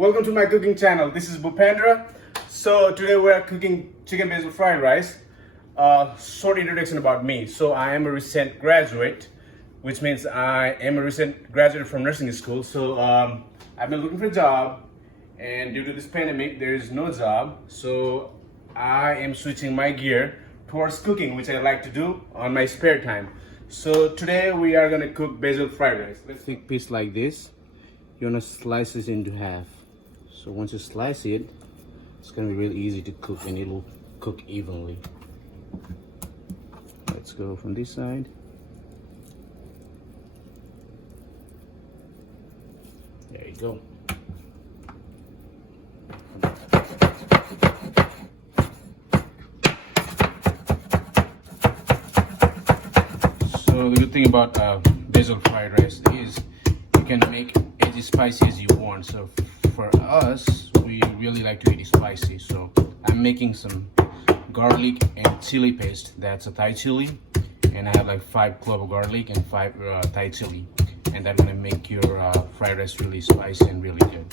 Welcome to my cooking channel. This is Bhupendra. So today we are cooking chicken basil fried rice. Short introduction about me. So I am a recent graduate, which means I am a recent graduate from nursing school. So I've been looking for a job, and due to this pandemic, there is no job. So I am switching my gear towards cooking, which I like to do on my spare time. So today we are gonna cook basil fried rice. Let's take a piece like this. You wanna slice this into half. So once you slice it, it's gonna be really easy to cook and it'll cook evenly. Let's go from this side. There you go. So the good thing about basil fried rice is you can make it as spicy as you want. So for us, we really like to eat spicy. So I'm making some garlic and chili paste. That's a Thai chili, and I have like 5 cloves of garlic and 5 Thai chili, and that's gonna make your fried rice really spicy and really good.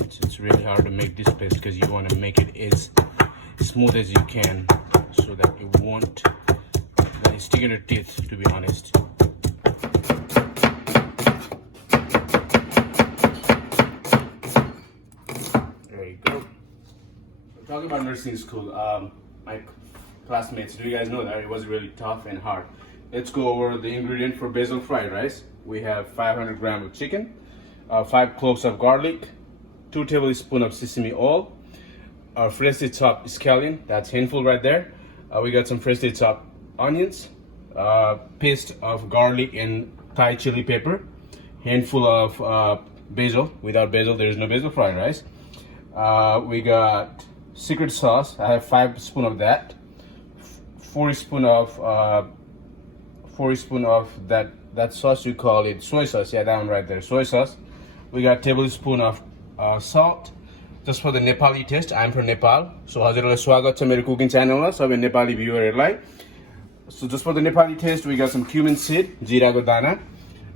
It's really hard to make this paste because you want to make it as smooth as you can, so that it won't stick in your teeth, to be honest. There you go. So talking about nursing school, my classmates, do you guys know that it was really tough and hard? Let's go over the ingredient for basil fried rice. We have 500 grams of chicken, 5 cloves of garlic, 2 tablespoons of sesame oil, freshly chopped scallion, that's handful right there. We got some freshly chopped onions, paste of garlic and Thai chili pepper, handful of basil. Without basil, there is no basil fried rice. We got secret sauce. I have 5 spoons of that. 4 spoons of that sauce, you call it soy sauce. Yeah, that one right there, soy sauce. We got tablespoon of salt, just for the Nepali taste. I'm from Nepal, so हजुरहरुलाई स्वागत छ मेरो cooking च्यानलमा, सबै Nepali भ्युअरहरुलाई. So just for the Nepali taste, we got some cumin seed, jirago dana.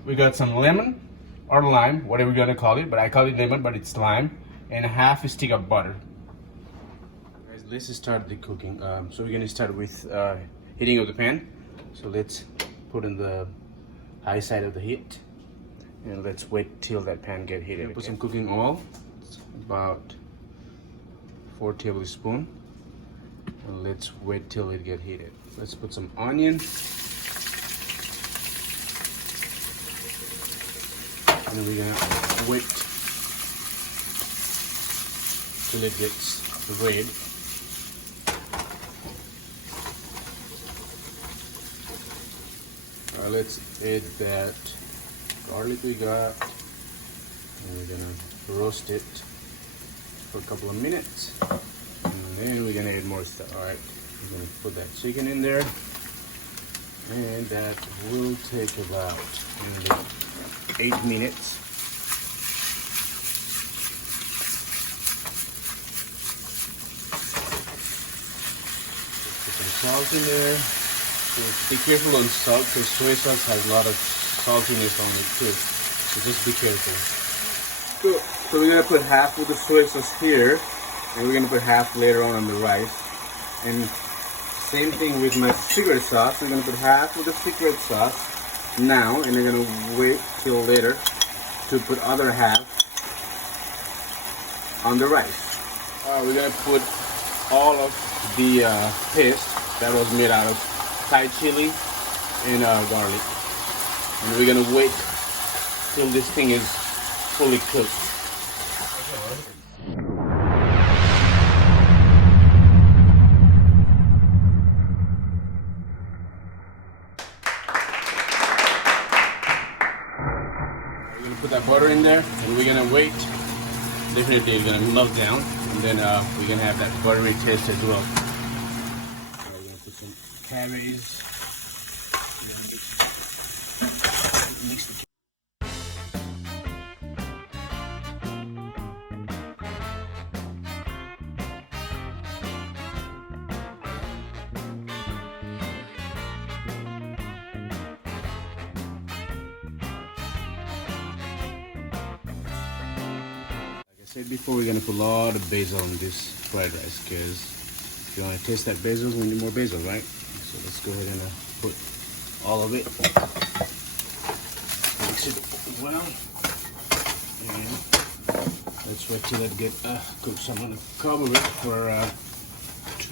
We got some lemon or lime, whatever you're gonna call it, but I call it lemon, but it's lime, and half a stick of butter. Guys, let's start the cooking. So we're gonna start with heating of the pan. So let's put in the high side of the heat, and let's wait till that pan get heated. Put some cooking oil, about 4 tablespoons. And let's wait till it get heated. Let's put some onion. And we're gonna wait till it gets red. Let's add that garlic we got, and we're gonna roast it for a couple of minutes, and then we're gonna add more stuff. All right, we're gonna put that chicken in there, and that will take about 8 minutes. Put some salt in there. So be careful on salt, because soy sauce has a lot of saltiness on it too, so just be careful. So we're gonna put half of the soy sauce here, and we're gonna put half later on the rice. And same thing with my secret sauce. We're gonna put half of the secret sauce now, and we're gonna wait till later to put other half on the rice. We're gonna put all of the paste that was made out of Thai chili and garlic, and we're gonna wait till this thing is fully cooked. We're gonna put that butter in there, and we're gonna wait. Definitely it's gonna melt down, and then we're gonna have that buttery taste as well. We're gonna put some cabbage. Mix the said before, we're gonna put a lot of basil on this fried rice because if you want to taste that basil, we need more basil, right? So let's go ahead and put all of it. Mix it well. And let's wait till it get cooked. So I'm gonna cover it for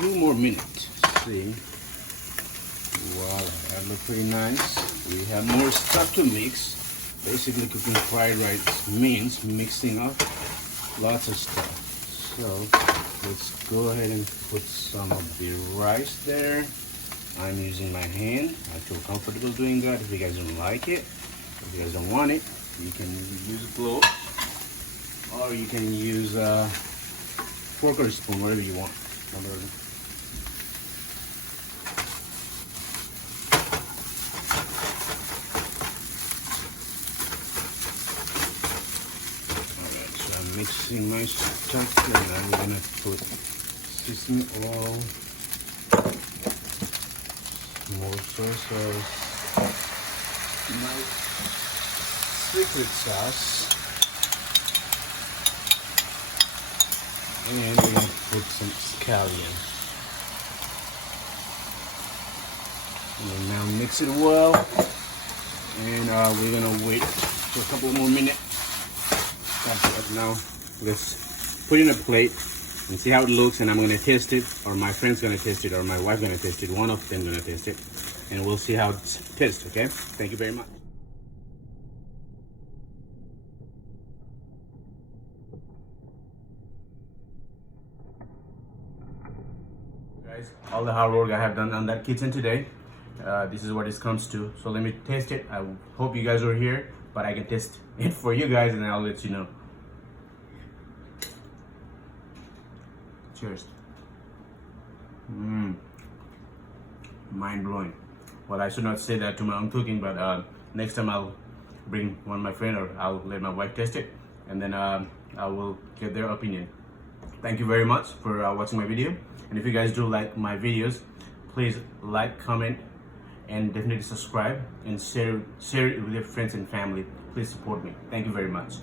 2 more minutes. See, wow, that looks pretty nice. We have more stuff to mix. Basically, cooking fried rice means mixing up lots of stuff. So let's go ahead and put some of the rice there. I'm using my hand. I feel comfortable doing that. If you guys don't like it, if you guys don't want it, you can use a gloves, or you can use a fork or a spoon, whatever you want. Mixing my stuff, and I'm gonna put sesame oil, more soy sauce, my secret sauce, and we're gonna put some scallion. And now mix it well, and we're gonna wait for a couple more minutes. Now let's put it in a plate and see how it looks, and I'm gonna taste it, or my friend's gonna taste it, or my wife's gonna taste it. One of them gonna taste it, and we'll see how it tastes. Okay, thank you very much. Guys, all the hard work I have done on that kitchen today, this is what it comes to. So let me taste it. I hope you guys are here, but I can taste it for you guys, and I'll let you know. Cheers. Mind blowing. Well, I should not say that to my own cooking, but next time I'll bring one of my friends, or I'll let my wife test it, and then I will get their opinion. Thank you very much for watching my video. And if you guys do like my videos, please like, comment, and definitely subscribe, and share it with your friends and family. Please support me. Thank you very much.